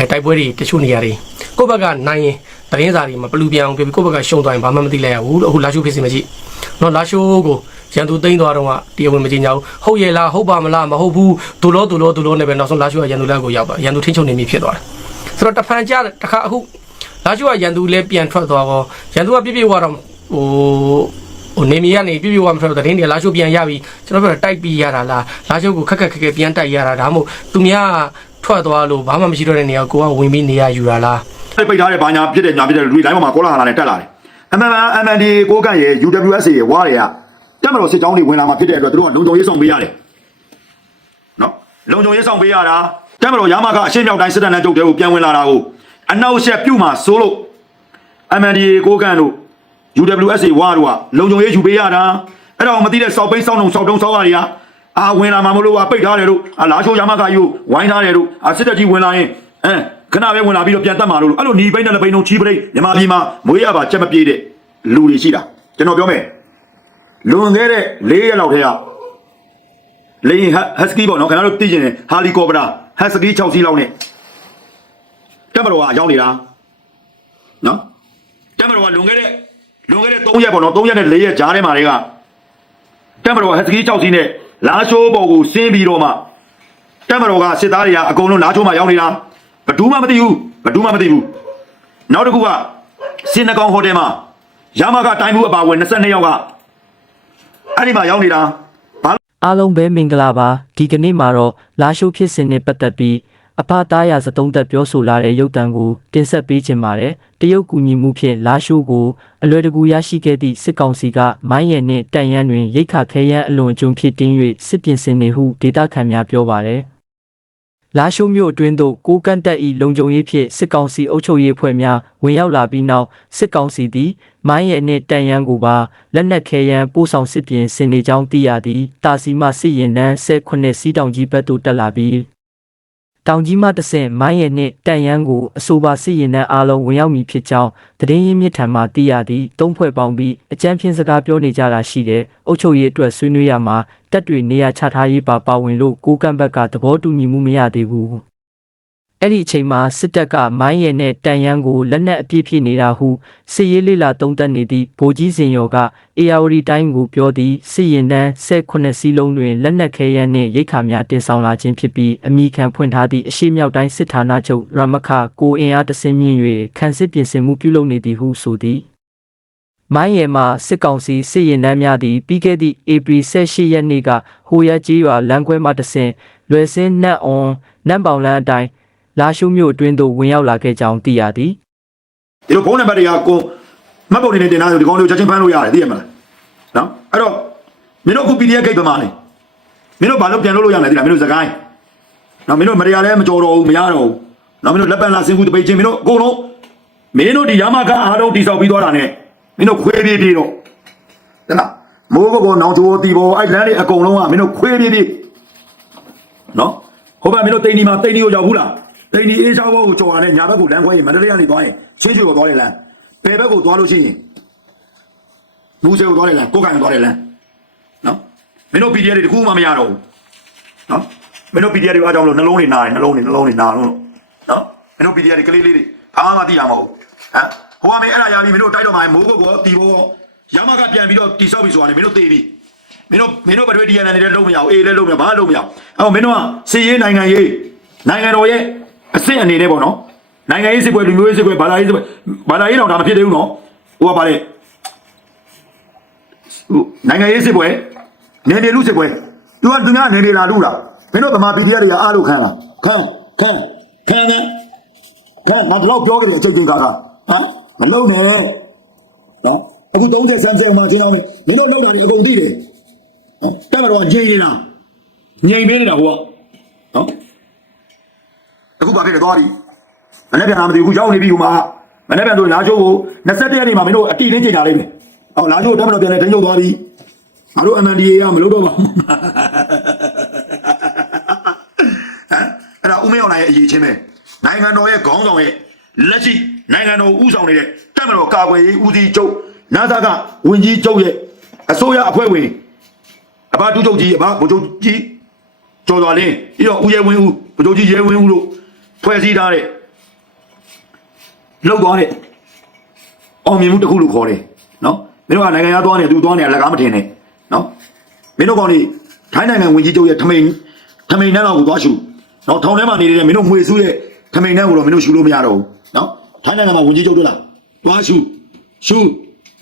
အဲတိုက်ပွဲတွေတချို့နေရာတွေကိုယ့်ဘက်ကနိုင်ရင်သတင်းစာတွေမှာပလူပြန်အောင်ပြပြီးကိုယ့်ဘက်ကရှုံသွားရင်ဘာမှမသိလိုက်ရဘူးအခုလာရှိုးဖြစ်စီမရှိနော်လာရှိုးကိုရန်သူသိမ်းသွားတော့ကတရားဝင်မကြီးညာဘူးဟုတ်ရဲ့လားဟုတ်ပါမလားမဟုတ်ဘူးဒူလို့ဒူလို့ဒူလို့နဲ့ပဲနောက်ဆုံးလာရှိုးကရန်သူလက်ကိုရောက်သွားရန်သူထိန်းချုပ်နေပြီဖြစ်သွားတယ်ဆိုတော့တဖန်ကြတခါအခုလာရှိုးကရန်သူလည်းပြန်ထွက်သွားတော့ရန်သူကပြည့်ပြည့်ဝတော့ဟိုဟိုနေမီကနေပြည့်ပြည့်ဝမထွက်တဲ့တင်းတွေလာရှိုးပြန်ရပြီကျွန်တော်ပြောတိုက်ပြီးရတာလားလာရှိုးကိုခက်ခက်ခက်ခက်ပြန်တိုက်ရတာဒါမှမဟုတ်သူများ ထွက်သွားလို့ဘာမှမရှိတော့တဲ့နေရာကိုကဝင်ပြီးနေရယူတာလားပိတ်ထားတဲ့ဘာညာဖြစ်တဲ့ညာဖြစ်တဲ့လူတွေလိုင်းပေါ်မှာကောလာဟာလာနဲ့တက်လာတယ်။ MMN MND ကိုကန့်ရဲ့ UWSA ရဲ့ဝါတွေကတက်မတော်စစ်ကြောင်းတွေဝင်လာမှာဖြစ်တဲ့အတွက်သူတို့ကလုံခြုံရေးဆောင်ပေးရတယ်။နော်လုံခြုံရေးဆောင်ပေးရတာတက်မတော်ရမကအရှင်းမြောက်တိုင်းစစ်တပ်နဲ့ကြုတ်တဲ့ကိုပြန်ဝင်လာတာကိုအနောက်ရှက်ပြုတ်မှာစိုးလို့ MND ကိုကန့်တို့ UWSA ဝါတို့ကလုံခြုံရေးယူပေးရတာအဲ့တော့မသိတဲ့စောက်ပိန်းစောက်နှုံစောက်တုံးစောက်ရတွေက အာဝင်လာမှာမလို့ကပိတ်ထားတယ်တို့အာလာချိုးရမကယူဝိုင်းထားတယ်တို့အာစစ်တပ်ကြီးဝင်လာရင်အဲခဏပဲဝင်လာပြီးတော့ပြန်တက်မှာလို့အဲ့လိုหนีပိန်းနဲ့လည်းပိန်းလုံးချီးပိန်းမြန်မာပြည်မှာမွေးရပါချက်မပြေးတဲ့လူတွေရှိတာကျွန်တော်ပြောမယ်လွန်ခဲ့တဲ့၄ရက်လောက်ထဲကလေဟက်စကီပေါ့နော်ခင်ဗျားတို့သိကျင်တယ်ဟာလီကော်ပတာဟက်စကီ6စီးလောက်နဲ့တက်မတော်ကအရောက်နေတာနော်တက်မတော်ကလွန်ခဲ့တဲ့လွန်ခဲ့တဲ့3ရက်ပေါ့နော်3ရက်နဲ့4ရက်ကြားထဲမှာတွေကတက်မတော်ကဟက်စကီး6စီးနဲ့ လာချိုးပေါ်ကိုဆင်းပြီးတော့မှတက်မတော်ကစစ်သားတွေကအကုန်လုံးလာချိုးမှရောက်နေတာဘယ်သူမှမသိဘူးဘယ်သူမှမသိဘူးနောက်တစ်ခုကစင်နကောင်ဟိုတယ်မှာရမကတိုင်းမှုအပါအဝင်22ယောက်ကအဲ့ဒီမှာရောက်နေတာဘာအားလုံးပဲမင်္ဂလာပါဒီကနေ့မှာတော့လာရှိုးဖြစ်စဉ်နဲ့ပတ်သက်ပြီး အဖသားရစတုံးသက်ပြောဆိုလာတဲ့ရုပ်တံကိုတင်ဆက်ပေးခြင်းပါတယ်တရုတ်ကူညီမှုဖြင့်လာရှိုးကိုအလွယ်တကူရရှိခဲ့သည့်စစ်ကောင်စီကမိုင်းရည်နှင့်တန်ရန်တွင်ရိတ်ခခဲယမ်းအလွန်အကျွံဖြစ်တင်း၍စစ်ပြင်ဆင်နေဟုဒေတာခန်များပြောပါတယ်လာရှိုးမြို့အတွင်းသို့ကိုကန့်တက်ဤလုံခြုံရေးဖြင့်စစ်ကောင်စီအုပ်ချုပ်ရေးဖွဲ့များဝင်ရောက်လာပြီးနောက်စစ်ကောင်စီသည်မိုင်းရဲနှင့်တန်ရန်ကိုပါလက်နက်ခဲယမ်းပို့ဆောင်စစ်ပြင်ဆင်နေကြောင်းသိရသည်တာစီမစစ်ရင်နှန်း18စီးတောင်ကြီးဘက်သို့တက်လာပြီး တောင်ကြီးမှတဆင့်မိုင်းရဲနှင့်တန်ရန်ကိုအဆိုပါစစ်ရင်နှန်းအားလုံးဝင်ရောက်မည်ဖြစ်ကြောင်းသတင်းရင်းမြစ်ထံမှသိရသည်သုံးဖွဲ့ပေါင်းပြီးအကြမ်းဖျင်းစကားပြောနေကြတာရှိတဲ့အုပ်ချုပ်ရေးအတွက်ဆွေးနွေးရမှာတက်တွေနေရာချထားရေးပါပါဝင်လို့ကိုကန့်ဘက်ကသဘောတူညီမှုမရသေးဘူး အဲ့ဒီအချိန်မှာစစ်တပ်ကမိုင်းရဲနဲ့တန်ရန်ကိုလက်နက်အပြည့်ပြည့်နေတာဟုစစ်ရေးလေးလာတုံးတက်နေသည့်ဗိုလ်ကြီးစင်ရော်ကအေယာဝတီတိုင်းကိုပြောသည်စစ်ရင်တန်း18စီးလုံးတွင်လက်နက်ခဲယမ်းနှင့်ရိတ်ခါများတင်ဆောင်လာခြင်းဖြစ်ပြီးအမိခံဖွင့်ထားသည့်အရှိမြောက်တိုင်းစစ်ဌာနချုပ်ရမခကိုအင်အားတဆင်းမြင့်၍ခန့်စစ်ပြင်ဆင်မှုပြုလုပ်နေသည်ဟုဆိုသည်မိုင်းရဲမှာစစ်ကောင်စီစစ်ရင်တန်းများသည်ပြီးခဲ့သည့်ဧပြီ18ရက်နေ့ကဟိုရကြီးရွာလမ်းခွဲမှတဆင့်လွယ်စင်းနတ်အွန်နတ်ပေါင်လန်းအတိုင်း လာရှုမြို့အတွင်းသို့ဝင်ရောက်လာခဲ့ကြောင်းသိရသည်ဒီလိုဖုန်းနံပါတ်တွေကကိုမှတ်ပုံနေနေတင်လာဆိုဒီကောင်လေးကိုချက်ချင်းဖမ်းလို့ရတယ်သိရမလားနော်အဲ့တော့မင်းတို့အခု PDF ဂိတ်ပမာနေမင်းတို့ဘာလို့ပြန်လို့လို့ရမလဲသိလားမင်းတို့စကိုင်းနော်မင်းတို့မတရားလည်းမကြော်တော့ဘူးမရတော့ဘူးနော်မင်းတို့လက်ပံလာစင်ကူတပိတ်ချင်းမင်းတို့အကုန်လုံးမင်းတို့ဒီရမကအားလုံးတိဆောက်ပြီးသွားတာနဲ့မင်းတို့ခွေးပြေးပြေးတော့တလားမိုးဘကောနောင်ချိုးတီဘောအဲ့လမ်းတွေအကုန်လုံးကမင်းတို့ခွေးပြေးပြေးနော်ဟိုဘက်မင်းတို့တိန်ဒီမှာတိန်ဒီကိုရောက်ဘူးလား တိန်ဒီအေးချောင်းဘောကိုကြော်ရတဲ့ညာဘက်ကိုလမ်းခွဲရင်မန္တလေးကနေသွားရင်ချင်းချွေကိုသွားတယ်လမ်းဘယ်ဘက်ကိုသွားလို့ရှိရင်လူစေကိုသွားတယ်လမ်းကိုယ်ကန်ကိုသွားတယ်လမ်းနော်မင်းတို့ PDF တွေတခုမှမရတော့ဘူးနော်မင်းတို့ PDF တွေအားကြောင့်လို့နှလုံးတွေနားတယ်နှလုံးတွေနှလုံးတွေနားလို့နော်မင်းတို့ PDF တွေကလေးလေးတွေဘာမှမသိရမဟုတ်ဟမ်ဟိုကမင်းအဲ့ဒါရပြီမင်းတို့တိုက်တော့မှမိုးကုတ်ကောတီဘောရမကပြန်ပြီးတော့တိဆောက်ပြီဆိုတာနဲ့မင်းတို့သေပြီမင်းတို့မင်းတို့ပထွေး DNA တွေလည်းလုံးမရဘူးအေးလည်းလုံးမရဘာလုံးမရအောင်အဲ့မင်းတို့ကစီရေးနိုင်ငံရေးနိုင်ငံတော်ရဲ့ အစ်စ်အနေနဲ့ပေါ့နော်နိုင်ငံရေးစစ်ပွဲလူမျိုးရေးစစ်ပွဲဘာသာရေးစစ်ပွဲဘာသာရေးတော့ဒါမဖြစ်သေးဘူးနော်ဟိုကပါလေဟိုနိုင်ငံရေးစစ်ပွဲနေနေလူစစ်ပွဲသူကသူများနေနေလာလူလားမင်းတို့ဗမာပြည်တွေကအားလို့ခံလားခံခံခံနေခံမတော့ပြောကြတယ်အချိန်ချင်းကားကဟမ်မလုံနဲ့နော်အခု30 30မှာချင်းအောင်မင်းတို့လောက်တာတွေအကုန်သိတယ်ဟမ်တက်မတော့ငြိမ်နေတာငြိမ်ပေးနေတာဟိုကနော် အခုဘာဖြစ်လဲသွားပြီမနေ့ပြန်လာမသိဘူးအခုရောက်နေပြီဟိုမှာမနေ့ပြန်ဆိုလာချိုးကို21ရက်နေ့မှာမင်းတို့အတီလင်းကျင်ကြလိမ့်မယ်ဟောလာချိုးတက်မတော့ပြန်လဲတင်းချုပ်သွားပြီငါတို့ MNDA ကမလုပ်တော့ပါဘူးဟမ်အဲ့ဒါဦးမင်းအောင်နိုင်ရဲ့အရေးချင်းပဲနိုင်ငံတော်ရဲ့ခေါင်းဆောင်ရဲ့လက်ရှိနိုင်ငံတော်ဦးဆောင်နေတဲ့တက်မတော်ကာကွယ်ရေးဦးစီးချုပ်နာသာကဝင်ကြီးချုပ်ရဲ့အစိုးရအဖွဲ့ဝင်အဘတူချုပ်ကြီးအဘဗိုလ်ချုပ်ကြီးကျော်တော်လင်းပြီးတော့ဦးရဲဝင်းဦးဗိုလ်ချုပ်ကြီးရဲဝင်းဦးတို့ ဖွဲ့စည်းထားတဲ့လှုပ်သွားတဲ့အောင်မြင်မှုတစ်ခုလို့ခေါ်တယ်နော်မင်းတို့ကနိုင်ငံသားသွားနေသူသွားနေလက်ကားမထင်နဲ့နော်မင်းတို့ကောင်นี่ထိုင်းနိုင်ငံဝင်ကြီးချုပ်ရဲ့ထမိန်ထမိန်နဲ့လောက်ကိုသွားရှူနော်ထောင်ထဲမှာနေတဲ့မင်းတို့ငွေစုရဲ့ထမိန်နဲ့ကိုတော့မင်းတို့ရှူလို့မရတော့ဘူးနော်ထိုင်းနိုင်ငံမှာဝင်ကြီးချုပ်တွေ့လားသွားရှူရှူ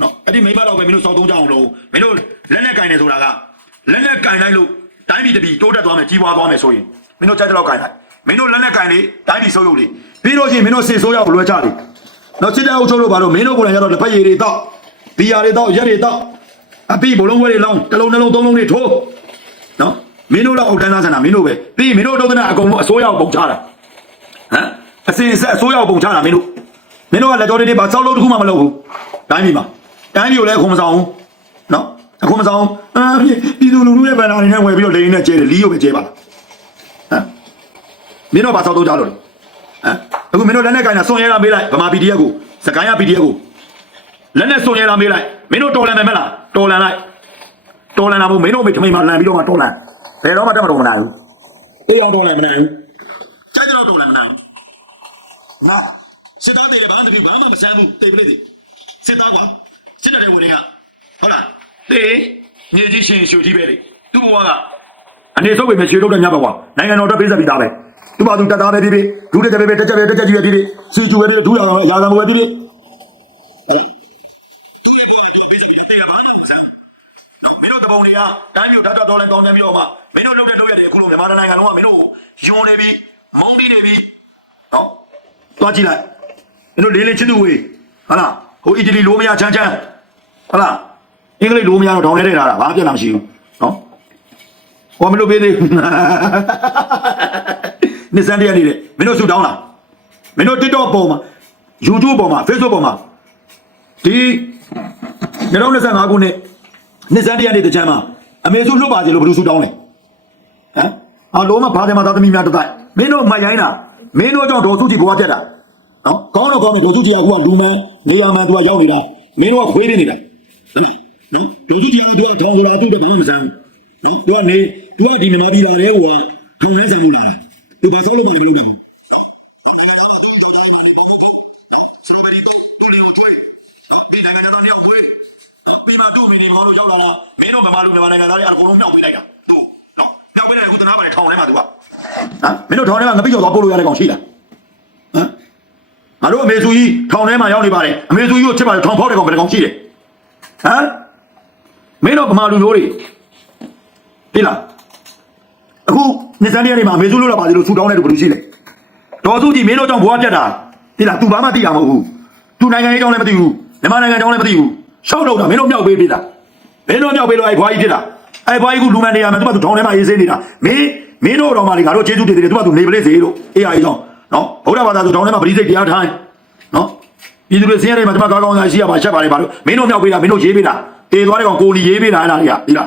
နော်အဲ့ဒီမိဘတော့ပဲမင်းတို့စောက်သုံးကြအောင်လို့မင်းတို့လက်နဲ့ကင်နေဆိုတာကလက်နဲ့ကင်လိုက်လို့တိုင်းပြည်တစ်ပြည်တိုးတက်သွားမယ်ကြီးပွားသွားမယ်ဆိုရင်မင်းတို့ကြိုက်တဲ့လောက်ကင်လိုက် မင်းတို့လက်နဲ့ကင်လေတိုင်းပြည်စိုးရုပ်လေပြီးတော့ချင်းမင်းတို့စေဆိုးရကိုလွှဲကြတယ်နော်စစ်တဲ့အုပ်ချုပ်လို့ပါတော့မင်းတို့ကိုယ်တိုင်ရတော့လက်ဖက်ရည်တွေတောက်ဘီယာတွေတောက်ရက်တွေတောက်အပိဘလုံးဝဲတွေလောင်းတစ်လုံးနှလုံးသုံးလုံးတွေထိုးနော်မင်းတို့တော့အုတ်တန်းသားဆန္ဒမင်းတို့ပဲပြီးရင်မင်းတို့တော့တဲ့အကုန်လုံးအစိုးရကိုပုံချတာဟမ်အစင်ဆက်အစိုးရကိုပုံချတာမင်းတို့မင်းတို့ကလက်တော်တွေဘာစောက်လို့တခုမှမလုပ်ဘူးတိုင်းပြည်မှာတိုင်းပြည်ကိုလည်းအခုမဆောင်ဘူးနော်အခုမဆောင်အာပြည်သူလူထုရဲ့ဗန်နာတွေနဲ့ဝယ်ပြီးတော့လိန်နဲ့ကျဲတယ်လီးရုပ်ပဲကျဲပါလားဟမ် မင်းတို့ဘာစောက်တော့ကြလို့လဲဟမ်အခုမင်းတို့လက်နဲ့ကိုင်းတာစွန်ရဲတာမေးလိုက်ဗမာ PDF ကိုစကိုင်းရ PDF ကိုလက်နဲ့စွန်ရဲတာမေးလိုက်မင်းတို့တော်လန်မယ်မလားတော်လန်လိုက်တော်လန်တာမဟုတ်မင်းတို့မေထမိန်မှာလန်ပြီးတော့မှတော်လန်ဘယ်တော့မှတက်မတော်မနိုင်ဘူးအေးအောင်တော်လန်မနိုင်ဘူးကြိုက်တော့တော်လန်မနိုင်ဘူးနာစစ်သားတွေလည်းဘာမှမဖြစ်ဘာမှမဆန်းဘူးတေးပလေးတွေစစ်သားကွာစစ်တပ်တွေဝင်နေကဟုတ်လားတေးညကြီးရှင်ရှူကြီးပဲလေသူ့ဘဝကအနေဆုံးပဲမရှိတော့တဲ့ညဘကွာနိုင်ငံတော်အတွက်ပေးဆက်ပြီးသားပဲ သူ့ဘာသူတက်သားပဲဖြစ်ဖြစ်ဒူးတက်ပဲတက်ချက်ပဲတက်ချက်ကြီးပဲဖြစ်ဖြစ်စီကျူပဲဖြစ်ဖြစ်ဒူးရအောင်ရာဇံပဲဖြစ်ဖြစ်မင်းတို့တပုံတွေကတိုင်းပြည်ဓာတ်တော်လဲကောင်းတယ်ပြီးတော့မှမင်းတို့လုပ်တဲ့လုပ်ရတယ်အခုလိုမြန်မာနိုင်ငံလုံးကမင်းတို့ယွန်နေပြီမုန်းတီးနေပြီဟုတ်သွားကြည့်လိုက်မင်းတို့လေးလေးချစ်သူဝေးဟုတ်လားဟိုအီတလီလိုမရချမ်းချမ်းဟုတ်လားအင်္ဂလိပ်လိုမရတော့ဒေါင်းလဲထည့်ထားတာဘာပြဿနာမရှိဘူးနော်ဟောမလို့ပေးသေး နှစ်စန်းတရနေတဲ့မင်းတို့ဆူတောင်းလားမင်းတို့ TikTok ပေါ်မှာ YouTube ပေါ်မှာ Facebook ပေါ်မှာဒီ2025ခုနှစ်နှစ်စန်းတရနေတဲ့ချမ်းမှာအမေစုလွတ်ပါစေလို့ဘယ်လိုဆူတောင်းလဲဟမ်အလုံးမဘာတယ်မှာသာသမီများတစ်တိုက်မင်းတို့မှတ်ရိုင်းတာမင်းတို့ကြောင့်ဒေါ်စုကြည်ဘွားပြက်တာနော်ကောင်းတော့ကောင်းတော့ဒေါ်စုကြည်ကအခုကလူမန်းနေရာမှာသူကရောက်နေတာမင်းတို့ကခွေးနေနေတာနော်ဒေါ်စုကြည်ကသူကထောင်ဆိုတာသူ့တဲ့ဘာမှမဆန်းနော်သူကနေသူကဒီမနာပြည်လာတဲ့ဟိုကထောင်လဲဆန်းလာတာသူပဲဆောက်လို့မလုပ်ဘူးဆာဘရီတို့တူလီတို့ဒီတိုင်းကတော့နေအောင်ခွေးပြီးမှတူပြီးနေအောင်လို့ရောက်လာတာမင်းတို့ဗမာလူတွေဗမာနိုင်ငံသားတွေအကုန်လုံးမြောက်ပေးလိုက်တာ သူနော်မြောက်ပေးလိုက်ဦးသနာပါထောင်လဲမှာသူကဟမ်မင်းတို့ထောင်ထဲမှာငပိကျော်သွားပို့လို့ရတဲ့ကောင်ရှိလားဟမ်ငါတို့အမေစုကြီးထောင်ထဲမှာရောက်နေပါတယ်အမေစုကြီးကိုချစ်ပါတယ်ထောင်ဖောက်တဲ့ကောင်ဘယ်ကောင်ရှိတယ်ဟမ်မင်းတို့ဗမာလူမျိုးတွေဒီလားအခု နေစံရနေမှာအမေစုလို့လာပါသေးလို့ဆူတောင်းတဲ့လူဘယ်လိုရှိလဲတော်စုကြီးမင်းတို့ကြောင့်ဘွားပြတ်တာဒီလား तू ဘာမှသိတာမဟုတ်ဘူး तू နိုင်ငံရေးကြောင်းလည်းမသိဘူးမြန်မာနိုင်ငံကြောင်းလည်းမသိဘူးရှောက်တော့တာမင်းတို့မြောက်ပေးပေးတာမင်းတို့မြောက်ပေးလို့အဲ့ဘွားကြီးဖြစ်တာအဲ့ဘွားကြီးကလူမှန်နေရမယ်သူကသူထောင်ထဲမှာရေးစင်းနေတာမင်းမင်းတို့တော်မှလေငါတို့ကျေးဇူးတင်တယ်သူကသူနေပလေးစေလို့အေးအားကြီးကြောင်းနော်ဗုဒ္ဓဘာသာသူထောင်ထဲမှာပရိစိတ်တရားထိုင်နော်ပြည်သူတွေဆင်းရဲတွေမှာဒီမှာကောင်းကောင်းသာရှိရပါချက်ပါလေပါလို့မင်းတို့မြောက်ပေးတာမင်းတို့ရေးပေးတာတေသွားတဲ့ကောင်ကိုလီရေးပေးတာအဲ့ဒါတွေကဒီလား